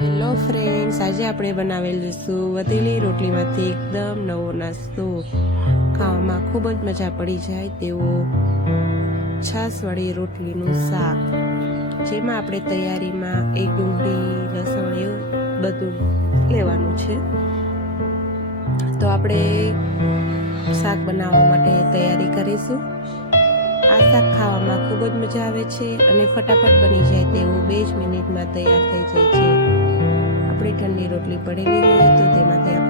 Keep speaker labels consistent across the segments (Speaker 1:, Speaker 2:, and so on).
Speaker 1: Hello friends આજે આપણે બનાવેલીશું વધેલી રોટલીમાંથી એકદમ નવો નાસ્તો. ખાવામાં ખૂબ જ મજા પડી જાય તેવો છાશવાળી રોટલીનું શાક. જેમાં આપણે તૈયારીમાં એક ડુંગળી, લસણ એવું બધું લેવાનું છે. તો આપણે શાક બનાવવા માટે તૈયારી કરીશું. આ શાક ખાવામાં ખૂબ જ મજા આવે છે અને ફટાફટ બની જાય તેવું બે જ મિનિટમાં તૈયાર થઈ જાય છે. આપણી ઠંડી રોટલી પડેલી હોય તો તેમાંથી આપણે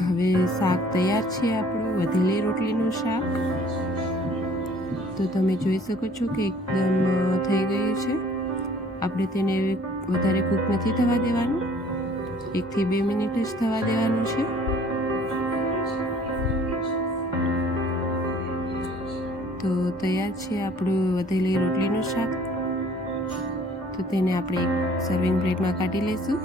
Speaker 1: હવે શાક તૈયાર છે આપણું વધેલી રોટલીનું શાક. તો તમે જોઈ શકો છો કે એકદમ થઈ ગયું છે. આપણે તેને વધારે કૂક નથી થવા દેવાનું. એકથી બે મિનિટ જ થવા દેવાનું છે. તો તૈયાર છે આપણું વધેલી રોટલીનું શાક. તો તેને આપણે એક સર્વિંગ પ્લેટમાં કાઢી લઈશું.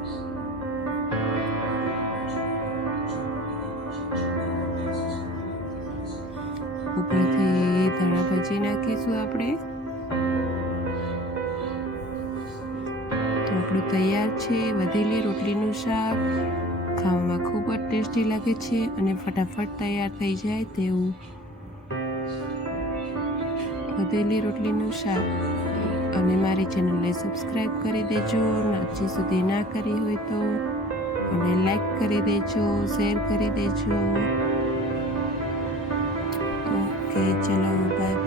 Speaker 1: ઉપરથી ધાણા ભાજી નાખીશું આપણે. તો આપણું તૈયાર છે વધેલી રોટલીનું શાક. ખાવામાં ખૂબ જ ટેસ્ટી લાગે છે અને ફટાફટ તૈયાર થઈ જાય તેવું. વધેલી રોટલીનું શાક. અને મારી ચેનલને સબસ્ક્રાઈબ કરી દેજો. હજી સુધી ના કરી હોય તો. અને લાઈક કરી દેજો શેર કરી દેજો. 可以尽量往